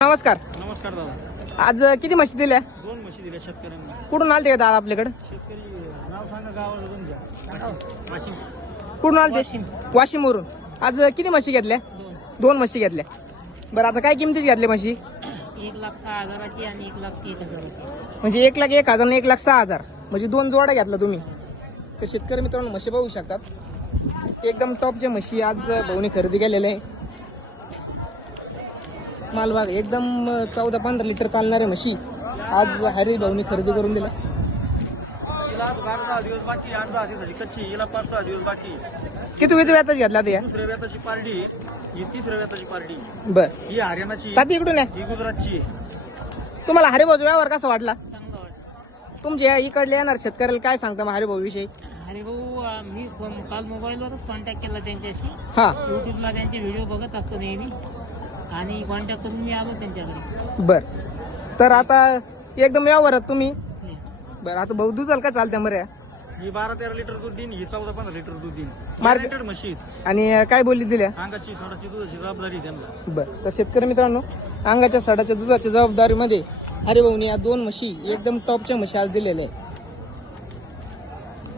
नमस्कार. नमस्कार दादा. आज किती म्हशी दिल्या? 2 म्हशी दिल्या शेतकऱ्यांना. कुठून आलते दादा आपल्याकडे? शेतकरी नाव सांगा गावाला तुमच्या. वाशिम. कुठून आलते? वाशिमवरून. आज किती म्हशी घेतल्या? 2 म्हशी घेतल्या. बरं, आता काय किमतीची घेतल्या म्हशी? 1,06,000ची आणि 1,01,000ची. म्हणजे 1,01,000 आणि 1,06,000 म्हणजे 2 जोड्या घेतला तुम्ही. तर शेतकरी मित्रांनो म्हशी बघू शकतात, एकदम टॉपच्या म्हशी आज भाऊनी खरेदी केलेल्या आहे. मालबाग एकदम 14-15 लिटर चालणारे म्हशी आज हरी भाऊनी खरेदी करून दिला. हिला 8-10 दिवस बाकी, 8-10 दिवसाची कच्ची. हिला 5-6 दिवस बाकी. किती व्यापार घेतला ते? दुसऱ्या व्याताची पार्टी, ही तिसऱ्या व्याताची पार्टी. बर, ही हरियाणाची, ताती इकडून आहे. ही गुजरातची. तुम्हाला हरिभाऊचा व्यवहार कसा वाटला? चांगलं वाटतं. तुमच्या इकडले येणार शेतकऱ्याला काय सांगता मग हरिभाऊ विषयी? अरे भाऊ, मी काल मोबाईलवरच कॉन्टॅक्ट केला त्यांच्याशी. हा, युट्यूबला त्यांचे व्हिडिओ बघत असतो नेहमी आणि कॉन्टॅक्ट करून मी आलो त्यांच्याकडे. बर. तर आता एकदम व्यवहारात तुम्ही. बर, आता भाऊ दुधाल का चालत्या मर्या? ही 12-13 लिटर दूध देईन, ही 14-15 लिटर दूध देईन. मार्केट- Guaranteed म्हशी. आणि काय बोलली दिल्या? अंगाची सोडाची दुधाची जबाबदारी त्यांना. बर, तर शेतकरी मित्रांनो अंगाच्या सडाच्या दुधाच्या जबाबदारीमध्ये हरिभाऊनी या 2 म्हशी एकदम टॉपच्या म्हशी आज दिलेल्या आहे.